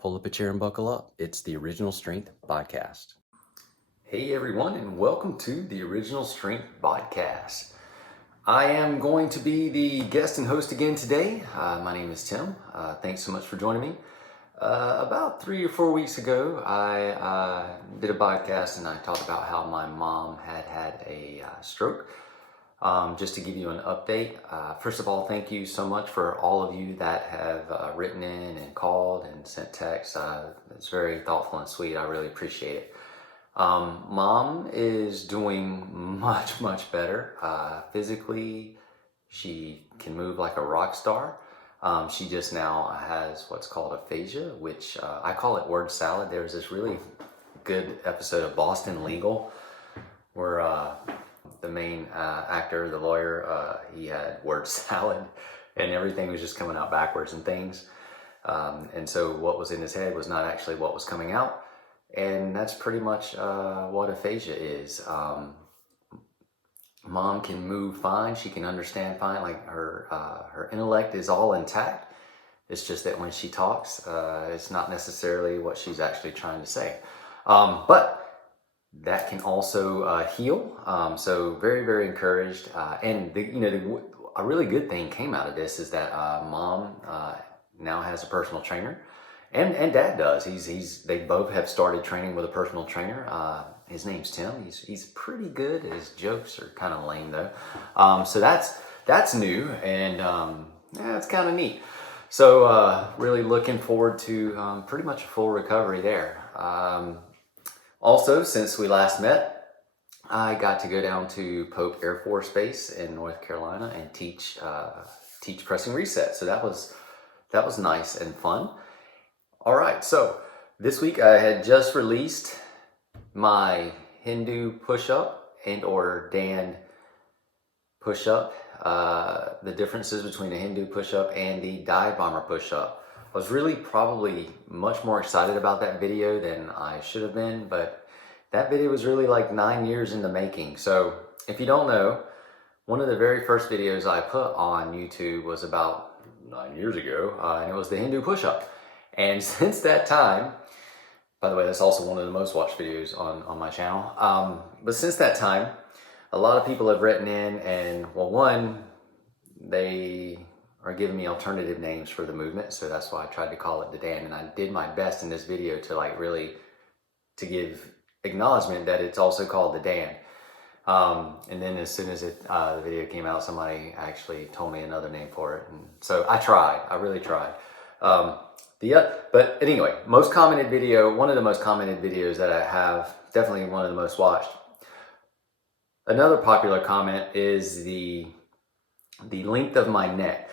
Pull up a chair and buckle up. It's the Original Strength BodCast. Hey everyone, and welcome to the Original Strength BodCast. I am going to be the guest and host again today. My name is Tim. Thanks so much for joining me. About 3 or 4 weeks ago, I did a podcast and I talked about how my mom had a stroke. Just to give you an update, first of all, thank you so much for all of you that have written in and called and sent texts. It's very thoughtful and sweet. I really appreciate it. Mom is doing much better. Physically, she can move like a rock star. She just now has what's called aphasia, which I call it word salad. There's this really good episode of Boston Legal where the main actor, the lawyer, he had word salad and everything was just coming out backwards and things. And so what was in his head was not actually what was coming out. And that's pretty much what aphasia is. Mom can move fine. She can understand fine. Like her intellect is all intact. It's just that when she talks, it's not necessarily what she's actually trying to say. But that can also heal. So very encouraged. And a really good thing came out of this is that Mom now has a personal trainer, and Dad does. They both have started training with a personal trainer. His name's Tim. He's pretty good. His jokes are kind of lame though. So that's new, and it's kind of neat. So really looking forward to pretty much a full recovery there. Also, since we last met, I got to go down to Pope Air Force Base in North Carolina and teach pressing reset. So that was nice and fun. All right, so this week I had just released my Hindu push-up and or Dan push-up. The differences between a Hindu push-up and the dive bomber push-up. I was really probably much more excited about that video than I should have been, but that video was really like 9 years in the making. So if you don't know, one of the very first videos I put on YouTube was about 9 years ago, and it was the Hindu push-up. And since that time, by the way, that's also one of the most watched videos on my channel. But since that time, a lot of people have written in and, well, one, they are giving me alternative names for the movement, so that's why I tried to call it the Dan, and I did my best in this video to give acknowledgement that it's also called the Dan. And then as soon as the video came out, somebody actually told me another name for it, and so I really tried. But anyway, one of the most commented videos that I have, definitely one of the most watched. Another popular comment is the length of my neck.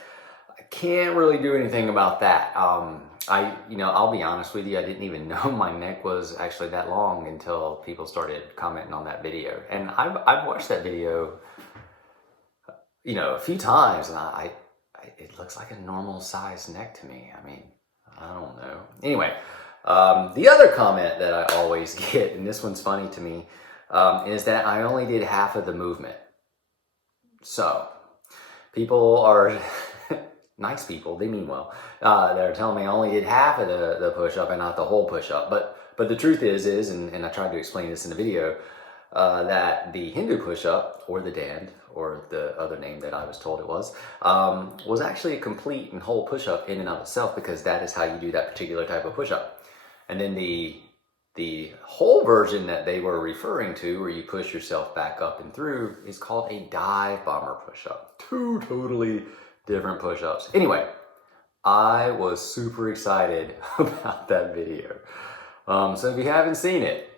Can't really do anything about that. I'll be honest with you, I didn't even know my neck was actually that long until people started commenting on that video. And I've watched that video, a few times, and it looks like a normal size neck to me. I mean, I don't know. Anyway, the other comment that I always get, and this one's funny to me, is that I only did half of the movement. So, people are nice people, they mean well. They're telling me I only did half of the push-up and not the whole push-up. But the truth is, and I tried to explain this in the video, that the Hindu push-up, or the Dan, or the other name that I was told it was actually a complete and whole push-up in and of itself, because that is how you do that particular type of push-up. And then the whole version that they were referring to, where you push yourself back up and through, is called a dive bomber push-up. Two totally different push-ups. Anyway, I was super excited about that video. So if you haven't seen it,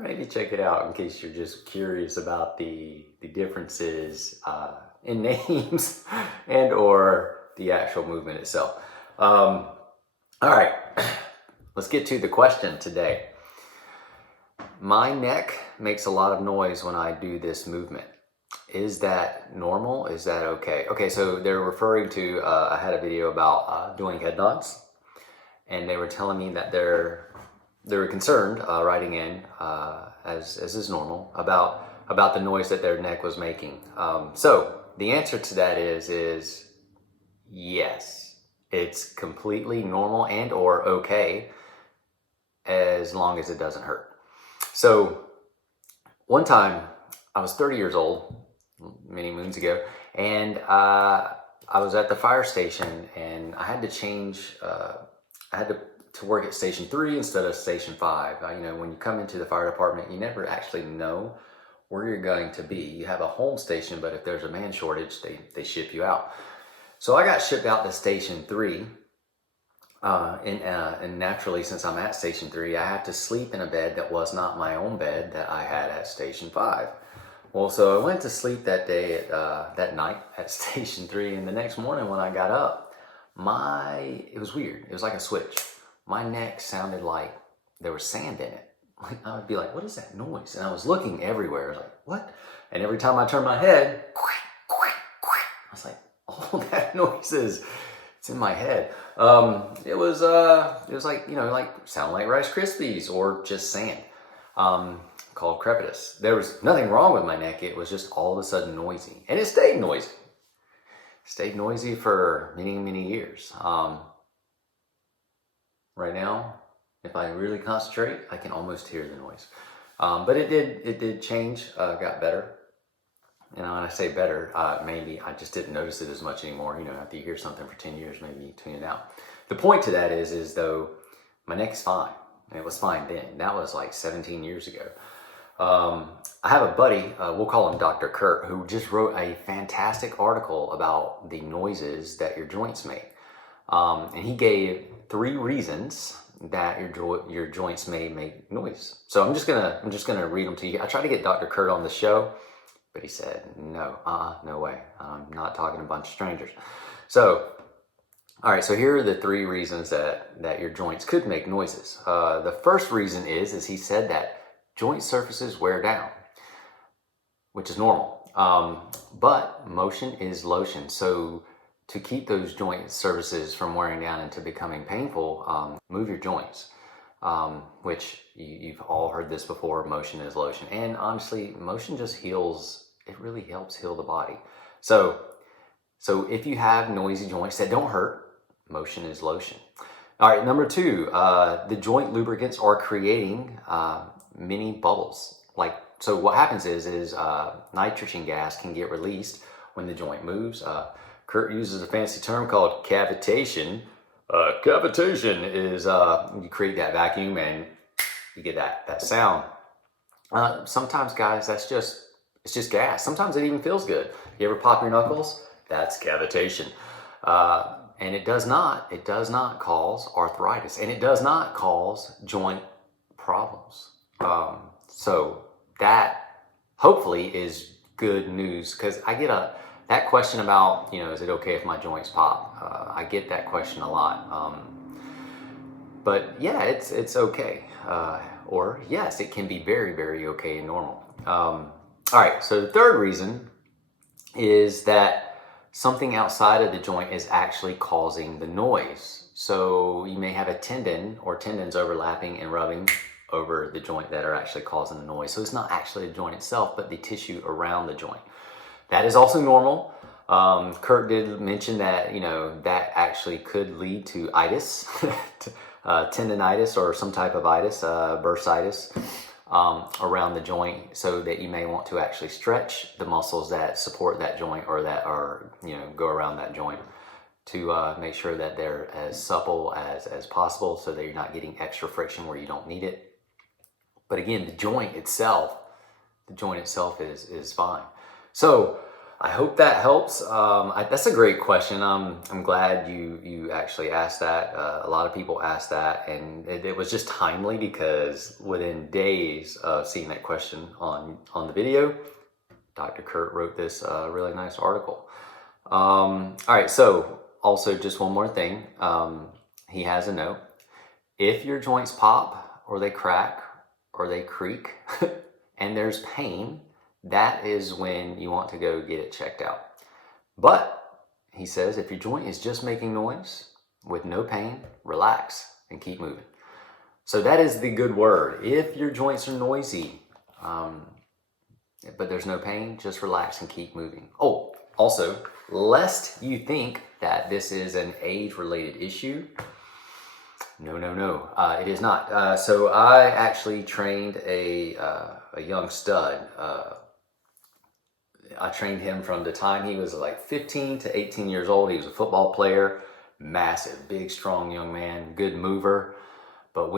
maybe check it out in case you're just curious about the differences in names and or the actual movement itself. All right, let's get to the question today. My neck makes a lot of noise when I do this movement. Is that normal? Is that okay? Okay, so they're referring to, I had a video about doing head nods, and they were telling me that they were concerned, writing in, as is normal, about the noise that their neck was making. So the answer to that is yes. It's completely normal and or okay as long as it doesn't hurt. So one time I was 30 years old, many moons ago, and I was at the fire station, and I had to change, I had to work at station 3 instead of station 5. When you come into the fire department, you never actually know where you're going to be. You have a home station, but if there's a man shortage, they ship you out. So I got shipped out to station 3, and naturally, since I'm at station 3, I had to sleep in a bed that was not my own bed that I had at station 5. Well, so I went to sleep that day that night at station 3, and the next morning when I got up, it was weird. It was like a switch. My neck sounded like there was sand in it. Like, I would be like, what is that noise? And I was looking everywhere. I was like, what? And every time I turned my head, I was like, oh, that noise it's in my head. It was like, like sound like Rice Krispies or just sand, called crepitus. There was nothing wrong with my neck. It was just all of a sudden noisy, and it stayed noisy. Stayed noisy for many, many years. Right now, if I really concentrate, I can almost hear the noise. But it did change, got better. When I say better, maybe I just didn't notice it as much anymore. After you hear something for 10 years, maybe you tune it out. The point to that is though, my neck is fine. And it was fine then. That was like 17 years ago. I have a buddy, we'll call him Dr. Kurt, who just wrote a fantastic article about the noises that your joints make. And he gave 3 reasons that your joints may make noise. So I'm just gonna read them to you. I tried to get Dr. Kurt on the show, but he said, no way. I'm not talking to a bunch of strangers. So, all right, so here are the 3 reasons that your joints could make noises. The first reason is he said that joint surfaces wear down, which is normal. But motion is lotion. So to keep those joint surfaces from wearing down and to becoming painful, move your joints. Which you've all heard this before, motion is lotion. And honestly, motion just heals. It really helps heal the body. So if you have noisy joints that don't hurt, motion is lotion. All right, number 2, the joint lubricants are creating mini bubbles. So what happens is nitrogen gas can get released when the joint moves. Kurt uses a fancy term called cavitation. Cavitation is you create that vacuum and you get that sound. Sometimes, guys, it's just gas. Sometimes it even feels good. You ever pop your knuckles? That's cavitation. And it does not cause arthritis, and it does not cause joint problems. So that hopefully is good news, because I get that question about, is it okay if my joints pop? I get that question a lot. But yeah, it's okay. Or yes, it can be very, very okay and normal. All right, so the third reason is that something outside of the joint is actually causing the noise. So you may have a tendon or tendons overlapping and rubbing over the joint that are actually causing the noise. So it's not actually the joint itself, but the tissue around the joint. That is also normal. Kurt did mention that, that actually could lead to itis, tendinitis or some type of itis, bursitis, around the joint, so that you may want to actually stretch the muscles that support that joint or that are, go around that joint to make sure that they're as supple as possible, so that you're not getting extra friction where you don't need it. But again, the joint itself is fine. So I hope that helps. That's a great question. I'm glad you actually asked that. A lot of people asked that, and it was just timely, because within days of seeing that question on the video, Dr. Kurt wrote this really nice article. All right, so also just one more thing. He has a note. If your joints pop or they crack or they creak and there's pain, that is when you want to go get it checked out. But he says, if your joint is just making noise with no pain, relax and keep moving. So that is the good word. If your joints are noisy, but there's no pain, just relax and keep moving. Oh, Also, lest you think that this is an age-related issue, no, it is not. So I actually trained a young stud. I trained him from the time he was like 15 to 18 years old. He was a football player, massive, big, strong young man, good mover. But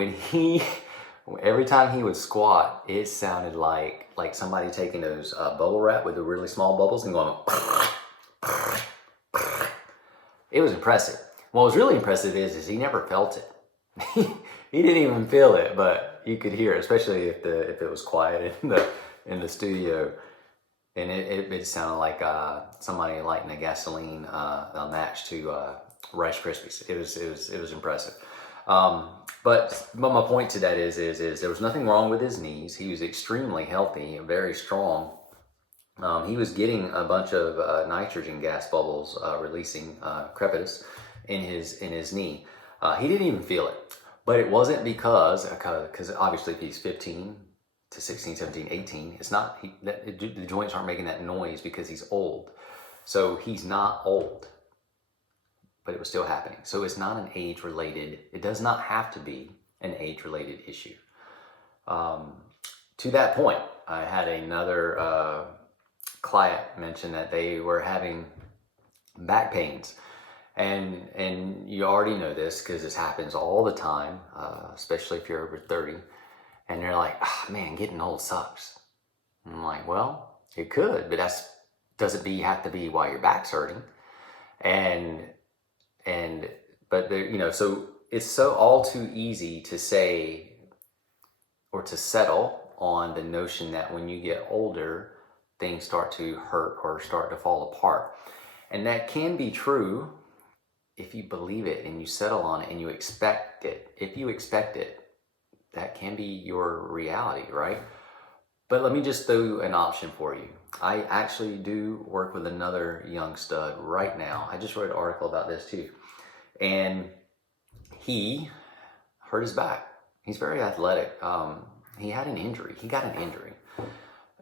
every time he would squat, it sounded like somebody taking those bubble wrap with the really small bubbles and going. It was impressive. What was really impressive is he never felt it. He didn't even feel it, but you could hear it, especially if it was quiet in the studio. And it sounded like somebody lighting a gasoline match to Rice Krispies. It was impressive. But my point to that is there was nothing wrong with his knees. He was extremely healthy and very strong. He was getting a bunch of nitrogen gas bubbles releasing crepitus in his knee. He didn't even feel it, but it wasn't because obviously if he's 15 to 16, 17, 18, it's not, the joints aren't making that noise because he's old. So he's not old, but it was still happening. So it's not an age-related, it does not have to be an age-related issue. To that point, I had another client mention that they were having back pains. And you already know this because this happens all the time, especially if you're over 30. And they're like, man, getting old sucks. And I'm like, well, it could, but doesn't have to be while your back's hurting. But there, so it's so all too easy to say or to settle on the notion that when you get older, things start to hurt or start to fall apart. And that can be true if you believe it and you settle on it and you expect it. If you expect it, that can be your reality, right? But let me just throw an option for you. I actually do work with another young stud right now. I just wrote an article about this too. And he hurt his back. He's very athletic. He had an injury. He got an injury.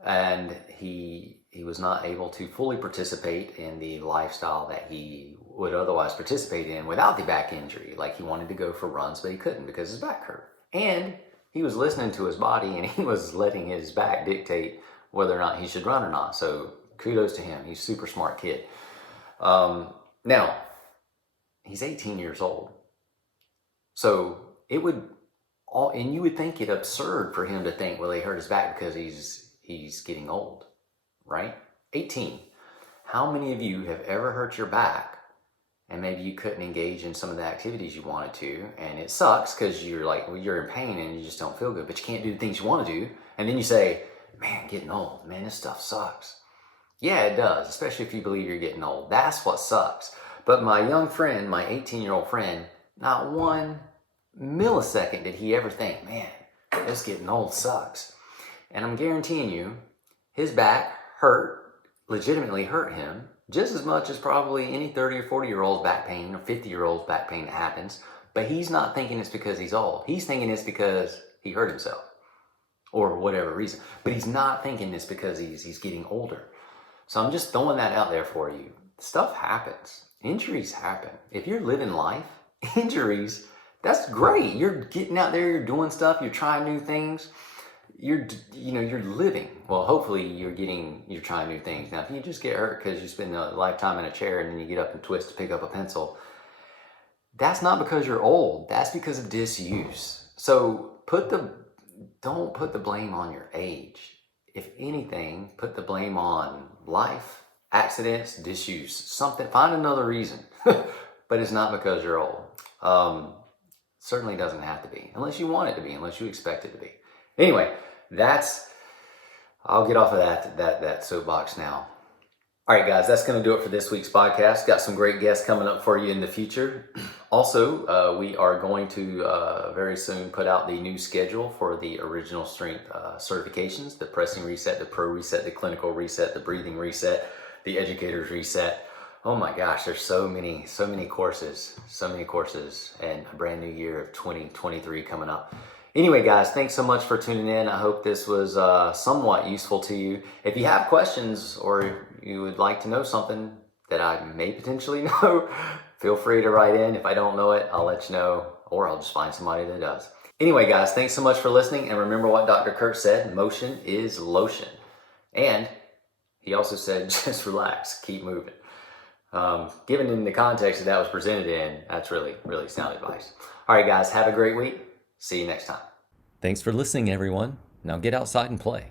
And he was not able to fully participate in the lifestyle that he would otherwise participate in without the back injury. Like he wanted to go for runs, but he couldn't because his back hurt. And he was listening to his body and he was letting his back dictate whether or not he should run or not. So kudos to him. He's a super smart kid. Now, he's 18 years old. So and you would think it absurd for him to think, well, he hurt his back because he's getting old, right? 18. How many of you have ever hurt your back and maybe you couldn't engage in some of the activities you wanted to, and it sucks because you're like, well, you're in pain and you just don't feel good, but you can't do the things you want to do, and then you say, man, getting old, man, this stuff sucks. Yeah, it does, especially if you believe you're getting old. That's what sucks. But my young friend, my 18-year-old friend, not 1 millisecond did he ever think, man, this getting old sucks. And I'm guaranteeing you, his back legitimately hurt him, just as much as probably any 30 or 40-year-old's back pain or 50-year-old's back pain that happens. But he's not thinking it's because he's old. He's thinking it's because he hurt himself or whatever reason. But he's not thinking it's because he's getting older. So I'm just throwing that out there for you. Stuff happens. Injuries happen. If you're living life, injuries, that's great. You're getting out there, you're doing stuff, you're trying new things. You're living. Well, hopefully you're trying new things. Now, if you just get hurt because you spend a lifetime in a chair and then you get up and twist to pick up a pencil, that's not because you're old. That's because of disuse. So don't put the blame on your age. If anything, put the blame on life, accidents, disuse, something. Find another reason. But it's not because you're old. Certainly doesn't have to be, unless you want it to be, unless you expect it to be. Anyway, I'll get off of that soapbox now. All right, guys, that's going to do it for this week's podcast. Got some great guests coming up for you in the future. Also, we are going to very soon put out the new schedule for the original strength certifications, the pressing reset, the pro reset, the clinical reset, the breathing reset, the educator's reset. Oh my gosh, there's so many courses, and a brand new year of 2023 coming up. Anyway, guys, thanks so much for tuning in. I hope this was somewhat useful to you. If you have questions or you would like to know something that I may potentially know, feel free to write in. If I don't know it, I'll let you know, or I'll just find somebody that does. Anyway, guys, thanks so much for listening. And remember what Dr. Kurt said, motion is lotion. And he also said, just relax, keep moving. Given in the context that was presented in, that's really, really sound advice. All right, guys, have a great week. See you next time. Thanks for listening, everyone. Now get outside and play.